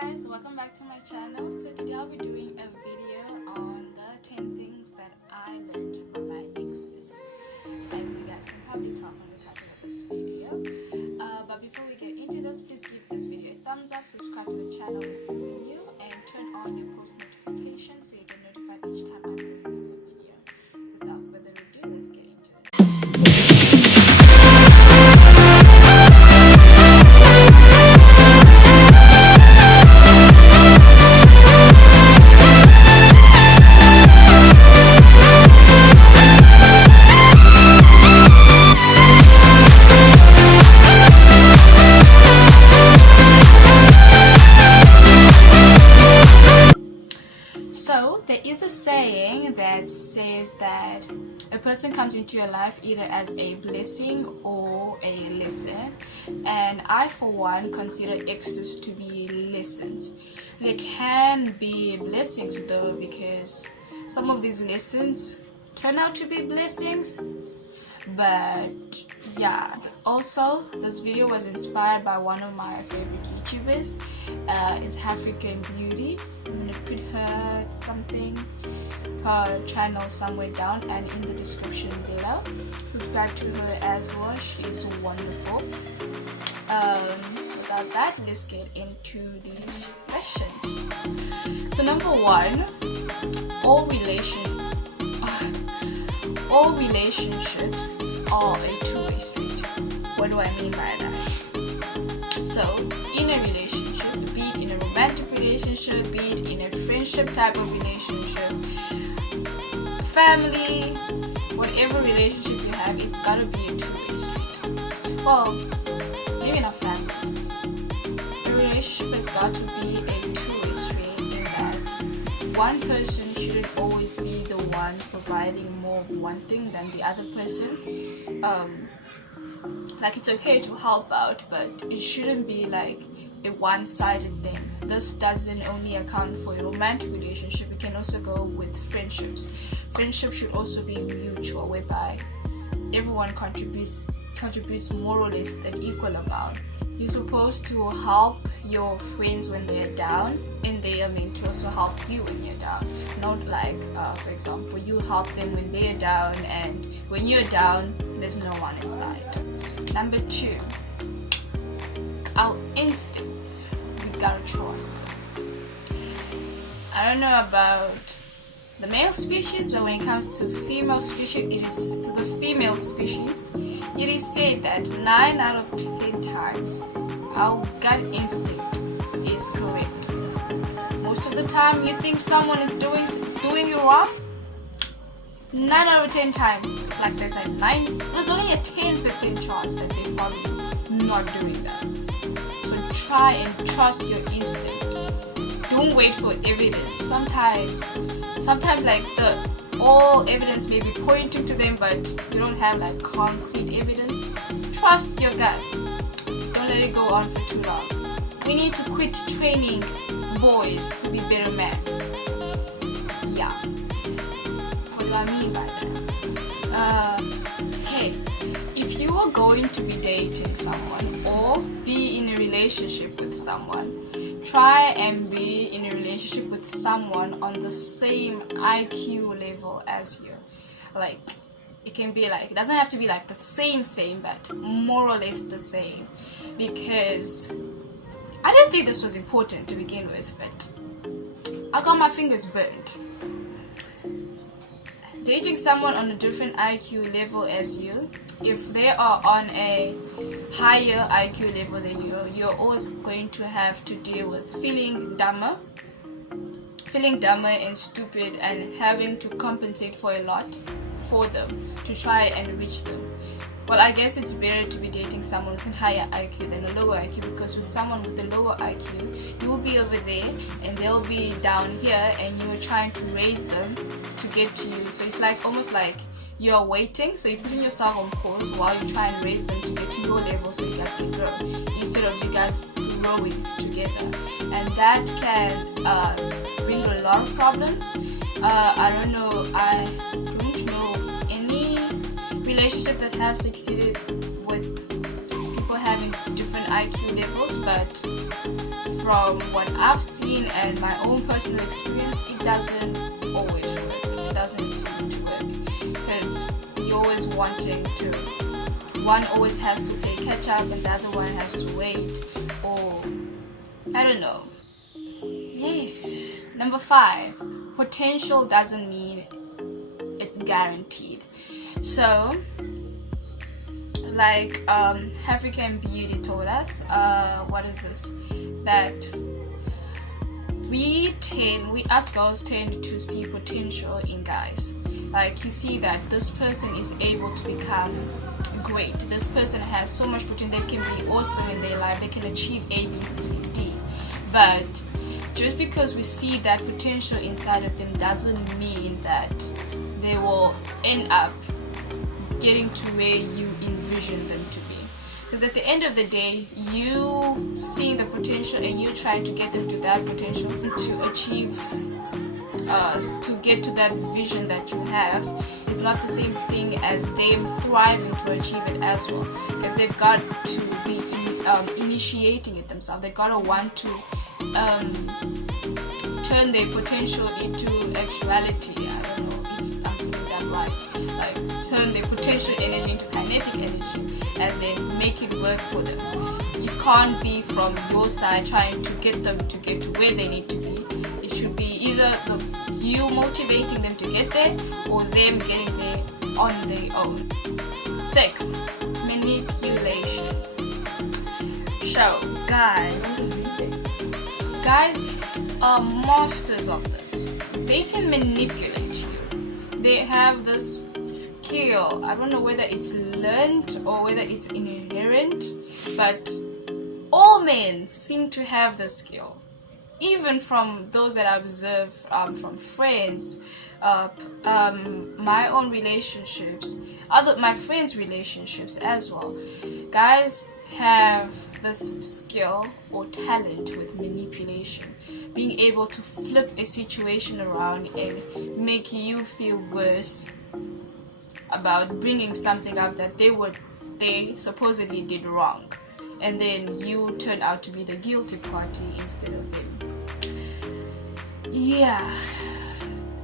guys, welcome back to my channel. So today I'll be doing a video on the 10 things that I learned from my exes. As you guys can probably tell from the title of this video. But before we get into this, please give this video a thumbs up, subscribe to the channel if you're new, and turn on your post notifications so you get notified each time I post a new video. Without further ado, let's get into it. So there is a saying that says that a person comes into your life either as a blessing or a lesson, and I for one consider exes to be lessons. They can be blessings though, because some of these lessons turn out to be blessings. But yeah, also this video was inspired by one of my favorite YouTubers. It's African Beauty. I'm gonna put her channel somewhere down and in the description below. Subscribe to her as well, she is wonderful. Without that, let's get into these questions. So number one, all relationships are a two-way street. What do I mean by that? So in a relationship, be it in a romantic relationship, be it in a friendship type of relationship, family, whatever relationship you have, it's gotta be a two-way street. Well, maybe not family. A relationship has got to be a two-way street in that one person shouldn't always be the one providing more of one thing than the other person. Like, it's okay to help out, but it shouldn't be like a one-sided thing. This doesn't only account for a romantic relationship, it can also go with friendships. Friendship should also be mutual, whereby everyone contributes more or less an equal amount. You're supposed to help your friends when they're down, and they are meant to also help you when you're down. Not like, for example, you help them when they're down, and when you're down, there's no one inside. Number two, our instincts, we gotta trust them. I don't know about the male species, but when it comes to female species, it is said that 9 out of 10 times our gut instinct is correct. Most of the time you think someone is doing you wrong, 9 out of 10 times, it's like there's only a 10% chance that they're probably not doing that. So try and trust your instinct. Don't wait for evidence. Sometimes like all evidence may be pointing to them, but you don't have like concrete evidence. Trust your gut. Don't let it go on for too long. We need to quit training boys to be better men. Yeah. What do I mean by that? Hey, if you are going to be dating someone or be in a relationship with someone, try and be in a relationship with someone on the same IQ level as you. Like, it can be like, it doesn't have to be like the same, but more or less the same. Because I didn't think this was important to begin with, but I got my fingers burned. Dating someone on a different IQ level as you, if they are on a higher IQ level than you, you're always going to have to deal with feeling dumber and stupid, and having to compensate for a lot for them to try and reach them. Well, I guess it's better to be dating someone with a higher IQ than a lower IQ, because with someone with a lower IQ, you will be over there and they'll be down here, and you're trying to raise them to get to you. So it's like almost like you're waiting, so you're putting yourself on pause while you try and raise them to get to your level so you guys can grow, instead of you guys growing together. And that can bring a lot of problems. I don't know any relationship that have succeeded with people having different IQ levels, but from what I've seen and my own personal experience, it doesn't always work. It doesn't seem to work, because you're always wanting to, one always has to play catch up and the other one has to wait, or I don't know. Yes. Number 5, potential doesn't mean it's guaranteed. So like African Beauty told us, what is this, that we as girls tend to see potential in guys. Like, you see that this person is able to become great, this person has so much potential, they can be awesome in their life, they can achieve A, B, C, D. But just because we see that potential inside of them doesn't mean that they will end up getting to where you envision them to be. Because at the end of the day, you seeing the potential and you trying to get them to that potential to achieve, to get to that vision that you have, is not the same thing as them thriving to achieve it as well. Because they've got to be initiating it themselves. They gotta want to turn their potential into actuality. I don't know if I'm putting that right. Like, turn their potential energy into kinetic energy, as in make it work for them. You can't be from your side trying to get them to get to where they need to be. It should be either you motivating them to get there, or them getting there on their own. 6, manipulation. So guys are masters of this. They can manipulate you. They have this skill. I don't know whether it's learned or whether it's inherent, but all men seem to have the skill. Even from those that I observe, from friends, my own relationships, my friends' relationships as well. Guys have this skill or talent with manipulation, being able to flip a situation around and make you feel worse about bringing something up that they supposedly did wrong, and then you turn out to be the guilty party instead of them. Yeah,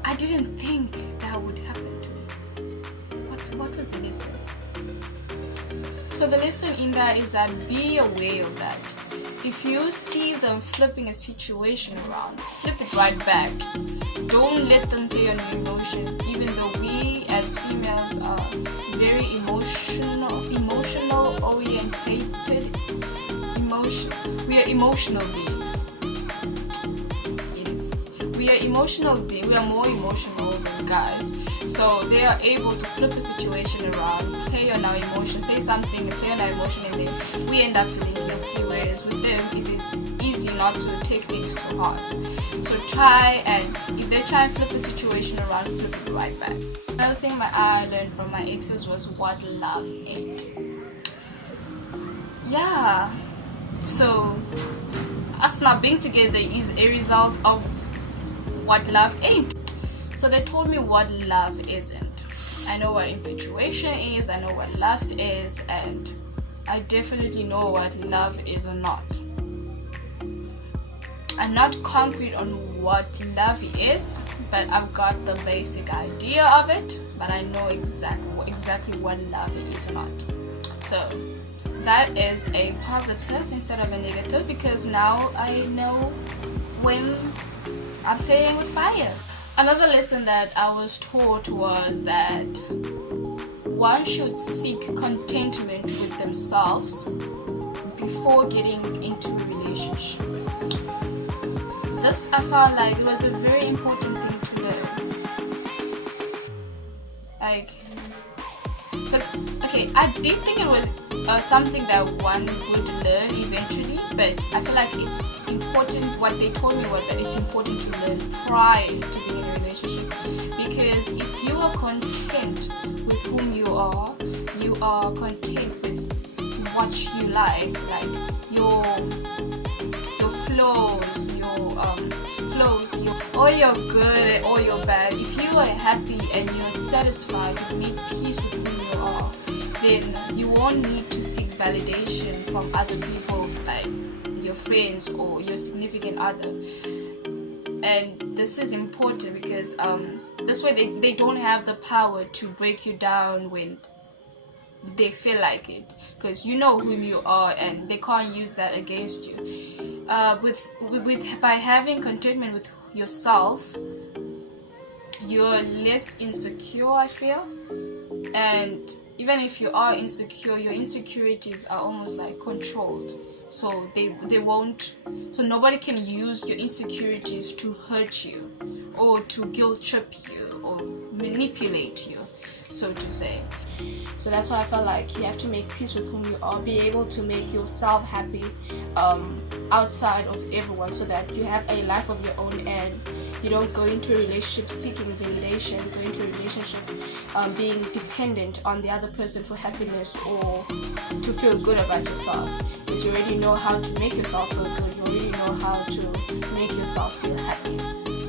I didn't think that would happen to me. What was the lesson? So the lesson in that is that be aware of that. If you see them flipping a situation around, flip it right back. Don't let them play on your emotion, even though we as females are very emotional orientated. We are emotional beings. Yes. We are emotional beings. We are more emotional than guys. So they are able to flip a situation around, play on our emotion, say something, play on our emotion, and then we end up feeling guilty. Whereas with them, it is easy not to take things too hard. So try, and if they try and flip a situation around, flip it right back. Another thing I learned from my exes was what love ain't. Yeah. So us not being together is a result of what love ain't. So they told me what love isn't. I know what infatuation is, I know what lust is, and I definitely know what love is or not. I'm not concrete on what love is, but I've got the basic idea of it, but I know exactly what love is or not. So that is a positive instead of a negative, because now I know when I'm playing with fire. Another lesson that I was taught was that one should seek contentment with themselves before getting into a relationship. This, I felt like it was a very important thing to learn. Like, because, okay, I did think it was something that one would learn eventually, but I feel like it's important. What they told me was that it's important to learn prior to being in a relationship, because if you are content with whom you are content with what you like your flaws, or you're good or you're bad. If you are happy and you're satisfied, you've made peace with who you are, then you won't need to seek validation from other people, like your your friends or your significant other. And this is important because this way they don't have the power to break you down when they feel like it, because you know whom you are and they can't use that against you. By having contentment with yourself, you're less insecure, I feel. And even if you are insecure, your insecurities are almost like controlled, so they won't, so nobody can use your insecurities to hurt you or to guilt trip you or manipulate you, so to say. So that's why I felt like you have to make peace with whom you are, be able to make yourself happy outside of everyone, so that you have a life of your own and you don't go into a relationship seeking validation, go into a relationship being dependent on the other person for happiness or to feel good about yourself, because you already know how to make yourself feel good, you already know how to make yourself feel happy.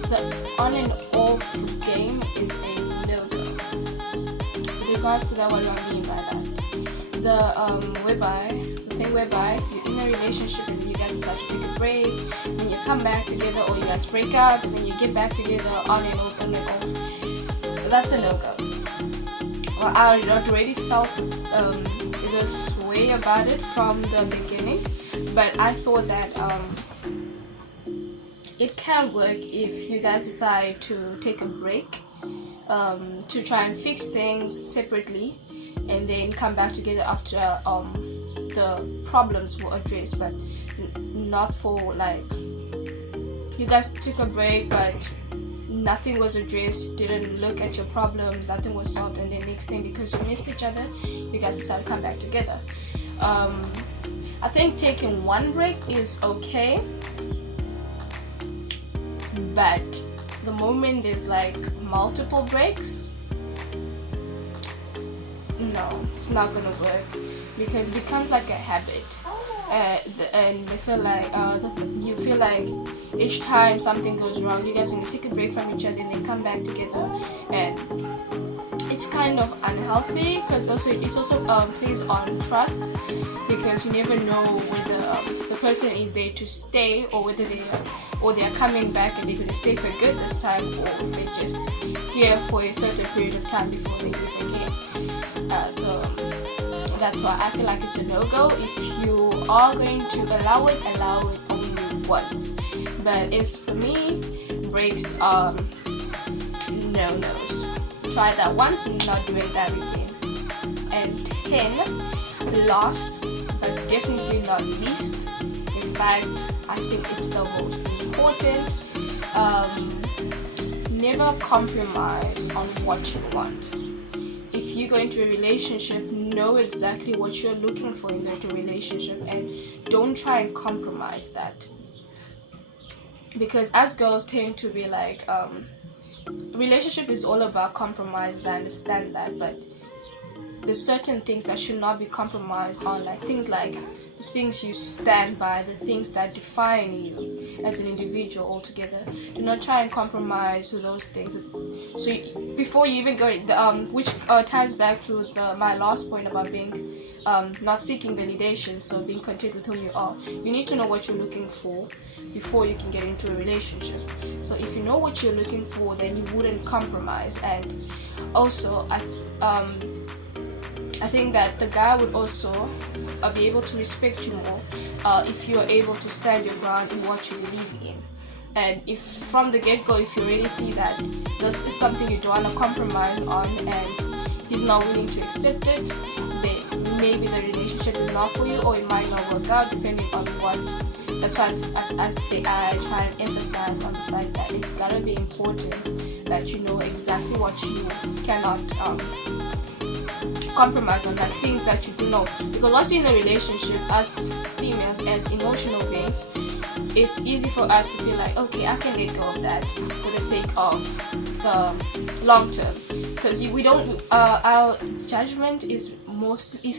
The on and off game is a no-go. With regards to that, what do I mean by that? The thing whereby you're in a relationship and you guys decide to take a break, then you come back together, or you guys break up and then you get back together, on and off, on and off. That's a no-go. Well, I already felt this way about it from the beginning, but I thought that it can work if you guys decide to take a break, to try and fix things separately and then come back together after the problems were addressed, but not for like you guys took a break but nothing was addressed, didn't look at your problems, nothing was solved, and then next thing, because you missed each other, you guys decided to come back together. I think taking one break is okay, but the moment there's like multiple breaks, no, it's not gonna work, because it becomes like a habit, and they feel like you feel like each time something goes wrong, you guys are gonna take a break from each other and then come back together, and it's kind of unhealthy, because it also plays on trust, because you never know whether the person is there to stay, or whether they're coming back and they're going to stay for good this time, or they're just here for a certain period of time before they leave again. So that's why I feel like it's a no-go. If you are going to allow it only once. But as for me, breaks are no-nos. Try that once and not doing that again. And 10, last but definitely not least, in fact I think it's the most important, never compromise on what you want. If you go into a relationship, know exactly what you're looking for in that relationship and don't try and compromise that, because as girls tend to be like, relationship is all about compromises, I understand that, but there's certain things that should not be compromised on, like things like the things you stand by, the things that define you as an individual altogether. Do not try and compromise with those things. So before you even go, which ties back to my last point about being not seeking validation, so being content with whom you are. You need to know what you're looking for before you can get into a relationship. So if you know what you're looking for, then you wouldn't compromise. And also I think that the guy would also be able to respect you more if you are able to stand your ground in what you believe in. And if from the get-go, if you already see that this is something you don't want to compromise on and he's not willing to accept it, then maybe the relationship is not for you, or it might not work out depending on what. That's why I try and emphasize on the fact that it's gotta be important that you know exactly what you cannot compromise on, that things that you do know, because once you're in a relationship, as females, as emotional beings, it's easy for us to feel like, okay, I can let go of that for the sake of the long term, because we don't our judgment is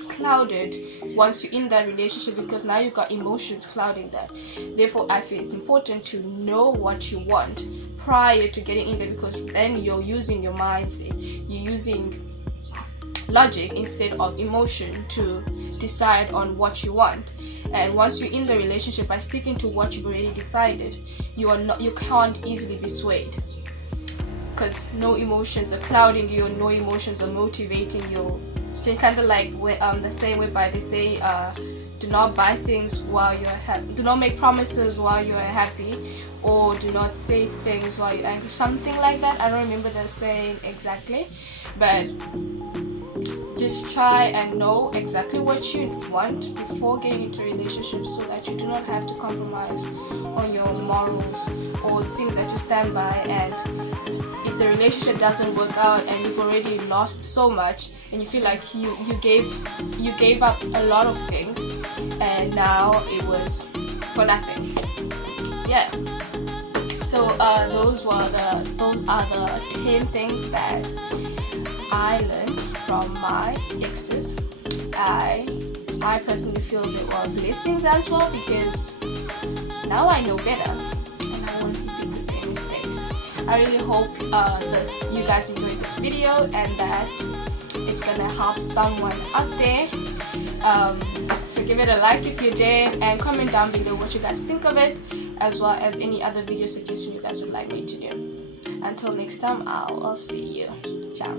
clouded once you're in that relationship, because now you've got emotions clouding that. Therefore I feel it's important to know what you want prior to getting in there, because then you're using your mindset, you're using logic instead of emotion to decide on what you want. And once you're in the relationship, by sticking to what you've already decided, you can't easily be swayed, because no emotions are clouding you, no emotions are motivating you. Just kind of like the same way by they say, do not buy things while you're happy, do not make promises while you're happy, or do not say things while you're angry, something like that. I don't remember the saying exactly, but just try and know exactly what you want before getting into a relationship, so that you do not have to compromise on your morals or things that you stand by. And if the relationship doesn't work out and you've already lost so much, and you feel like you gave up a lot of things, and now it was for nothing. Yeah. So those are the 10 things that I learned from my exes. I personally feel they were blessings as well, because now I know better and I won't repeat the same mistakes. I really hope you guys enjoyed this video, and that it's gonna help someone out there. So give it a like if you did, and comment down below what you guys think of it, as well as any other video suggestion you guys would like me to do. Until next time, I'll see you. Ciao.